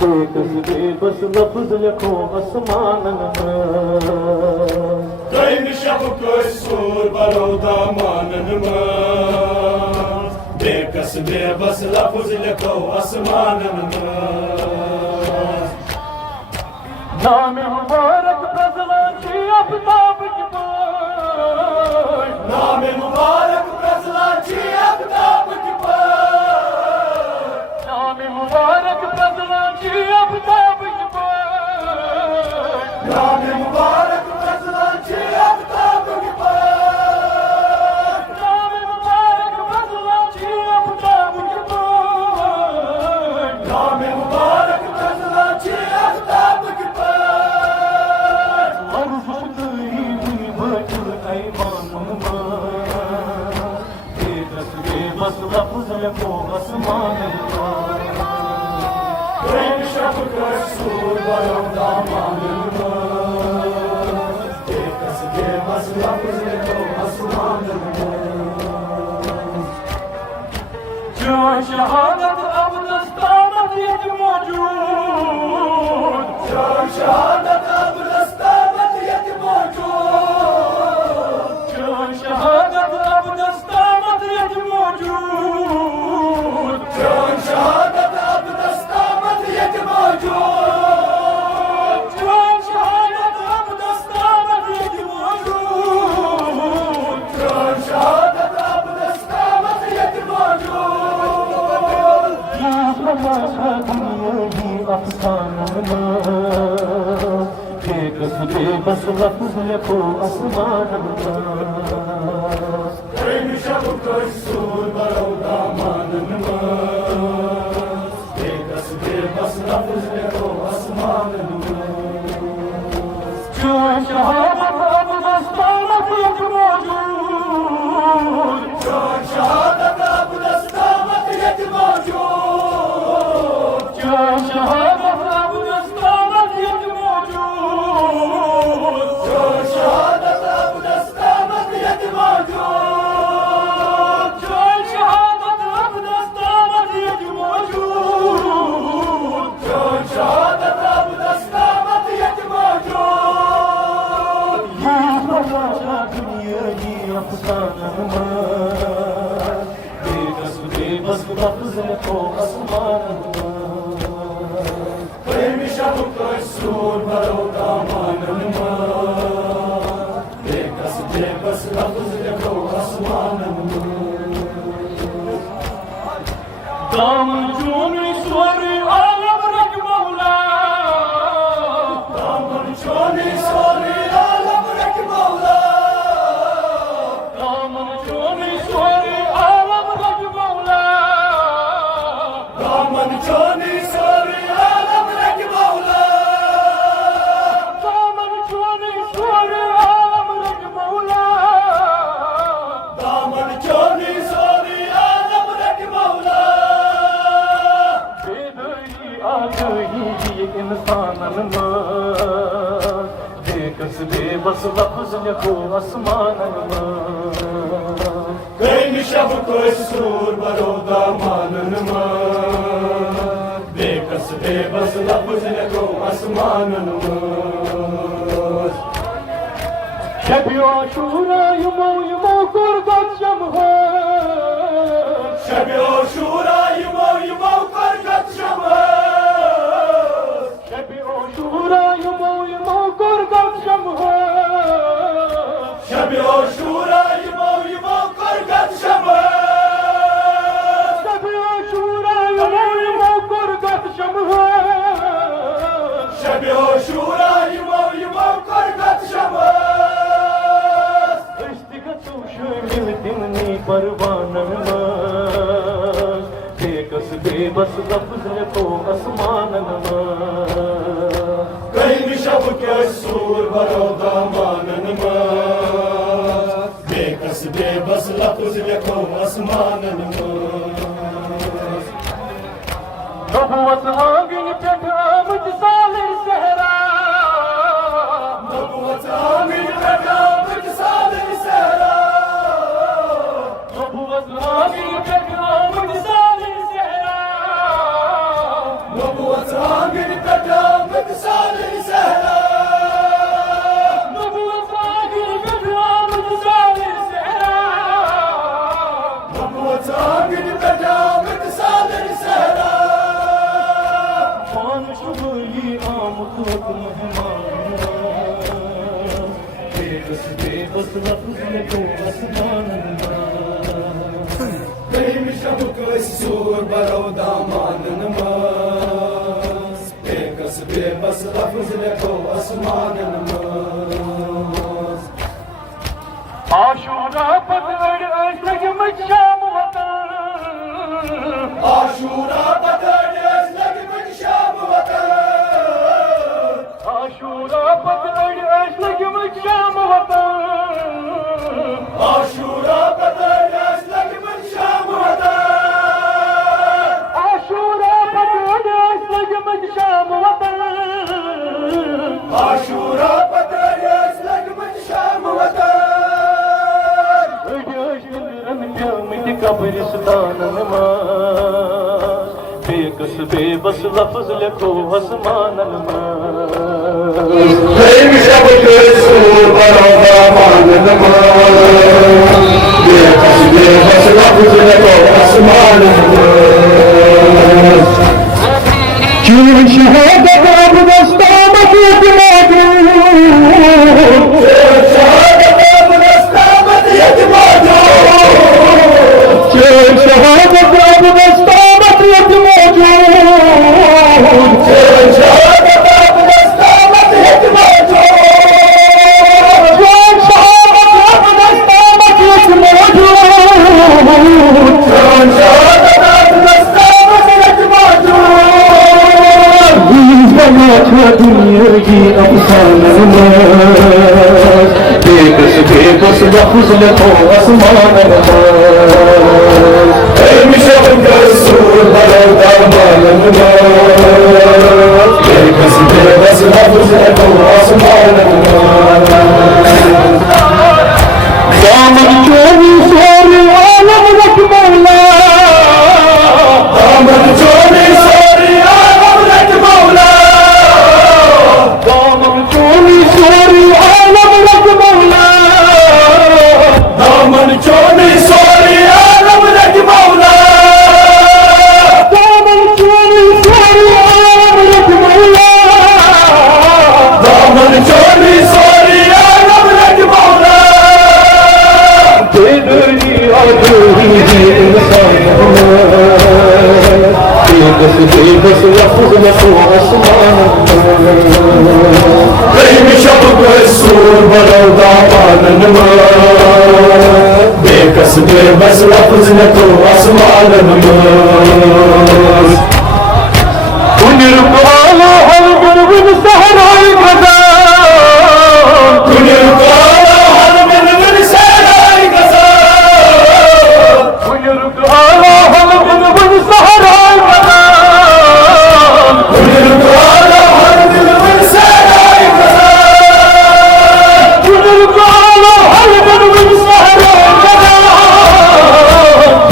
बेकसबे बस लफ्ज लिखो आसमानन Kayın şafak sur baroda manın Bekasbe bas lafız leko asmanın नाम मुबारक प्रजलाची आफ्ताब की पाय Name mübarek prezlaçı aktab ki नाम मुबारक प्रजलाची आफ्ताब की पाय Name mübarek prezlaçı aktab ki नाम मुबारक प्रजलाची आफ्ताब की पाय Name mübarek prezlaçı aktab ki बस लफ्ज लिखो आसमान Kayın şafak sur baroda manın Bekasbe bas lafız leko asmanın जो शहादत अब दस्तामत यज मौजूद शहादत अब दस्तामत यत मौजूद जो शहादत अब दस्तामत यज मौजूद शहादत अब दस्तामत यत मौजूद जो शहादत अब दस्तामत यज मौजूद शहादत अब दस्तामत यत मौजूद या तमाशा दुनिया ही अफसाना बेकसबे बस लफ्ज लिखो आसमान Kayın şafak sur baroda manın Bekasbe bas lafız leko asmanın जो शहादत अब दस्तामत यज मौजूद शहादत अब दस्तामत यत मौजूद जो शहादत अब दस्तामत यज मौजूद शहादत अब दस्तामत यत मौजूद जो शहादत अब दस्तामत यज मौजूद शहादत अब दस्तामत यत मौजूद या तमाशा दुनिया ही अफसाना बेकसबे बस लफ्ज लिखो आसमान Kayın şafak sur baroda manın Bekasbe bas lafız leko asmanın दामन चूमी सोरी आलम रख मौला Damın çoni sori alam rek mevla दामन चूमी सोरी आलम रख मौला Damın çoni sori alam rek mevla दामन चूमी सोरी आलम रख मौला Damın çoni sori alam rek mevla बेदरी आज ही इंसानन बेकसबे बस लफ्ज लिखो आसमानन Kayın şafak sur baroda manın Bekasbe bas lafız leko asmanın शबी आशूरा युमो युमो कुर्बत शमहर Şebi o şura yumo kargat şamaz शबी आशूरा युमो युमो कुर्बत शमहर Şebi o şura yumo kargat şamaz शबी आशूरा युमो युमो कुर्बत शमहर Şebi o şura yumo kargat şamaz इश्क चूशमिल दिमनी परवानन बेकसबे बस लफ्ज लिखो आसमानन Kayın şafak sur baroda manın Bekasbe bas lafız leko asmanın नबुवत आंगन पेट आमद सालिर सहरा Nabut amin kadabık sadır sehra नबुवत आंगन पेट आमद सालिर सहरा Nabut amin लफ्ज लिखो आसमानन मज आशूरा पतझड़ लगमत शाम वतन आशूरा पतझड़ लगमत शाम वतन आशूरा पतझड़ लगमत शाम वतन आशूरा पतझड़ लगमत शाम वतन आशूरा पतझड़ लगमत शाम वतन आशूरा पतझड़ लगमत शाम वतन कब्रिस्तान नमाज बेकस बेबस लफ्ज लिखो आसमानन प्रेम शब्द सूर बरोदा मान नमाज बेकस बेबस लफ्ज लिखो आसमानन क्यों शहादत अब दस्तामत दुनिया की अफसाना बेकस बेबस लफ्ज लिखो आसमान सूर बरोदा मान नमाज बेकस बेबस लफ्ज लिखो आसमानन दामन चोरी सोरी आलम रख मौला दामन चोरी सोरी आलम रख मौला दामन चोरी सोरी आलम रख मौला दामन चोरी सोरी आलम रख मौला दामन चोरी सोरी आलम रख मौला दामन चोरी सोरी आलम रख मौला तेरी आजूरी इंसान बेकस बेबस लफ्ज लिखो आसमान प्रेम शब्द सूर बरोदा मान नमाज बेकस बेबस लफ्ज लिखो आसमानन मज उनिर्कालो हर गुरबिन सहराई गजान उनिर्कालो हर बिन सहराई गजान उनिर्कालो हर गुरबिन सहराई गजान उनिर्कालो हर बिन सहराई गजान उनिर्कालो हर गुरबिन सहराई गजान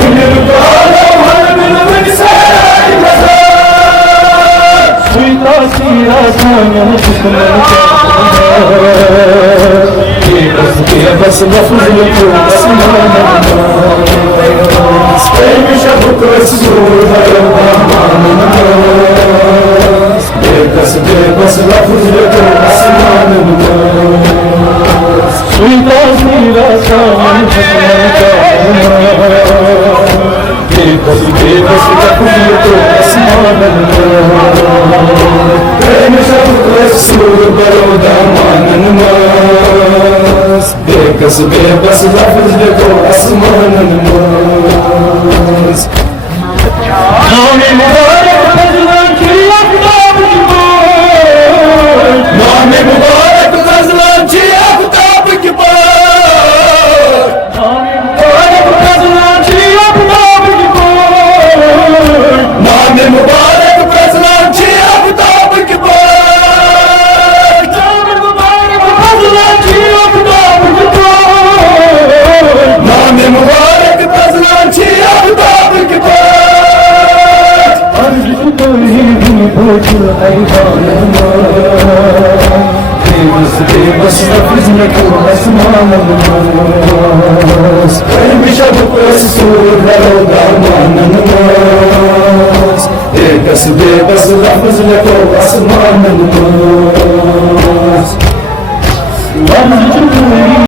उनिर्कालो हर बिन सहराई गजान सुईता सीरा सायन दुश्मन बेकस बेबस लफ्ज लिखो आसमान प्रेम शब्द सूर बरोदा मान नमाज बेकस बेबस लफ्ज लिखो आसमानन मज सुईता सीरा सायन बेकस बेबस लफ्ज लिखो आसमान प्रेम शब्द सूर बरोदा मान नमाज बेकस बेबस लफ्ज लिखो आसमानन मज नामे मुबारक फजलां की आफताब की बोल नामे मुबारक गजलां ची आफताब की बात नामे मुबारक फजलां की आफताब की बोल नामे मुबारक गजलां ची आफताब की बात नामे मुबारक फजलां की आफताब की बोल नामे मुबारक गजलां ची आफताब की बात अर्ज़ कोई भी बोझ हैरान बेबस बेबस लफ्ज लिखो आसमान प्रेम शब्द सूर बरोदा मान नमाज बेकस बेबस लफ्ज लिखो आसमानन मज अर्ज़ कोई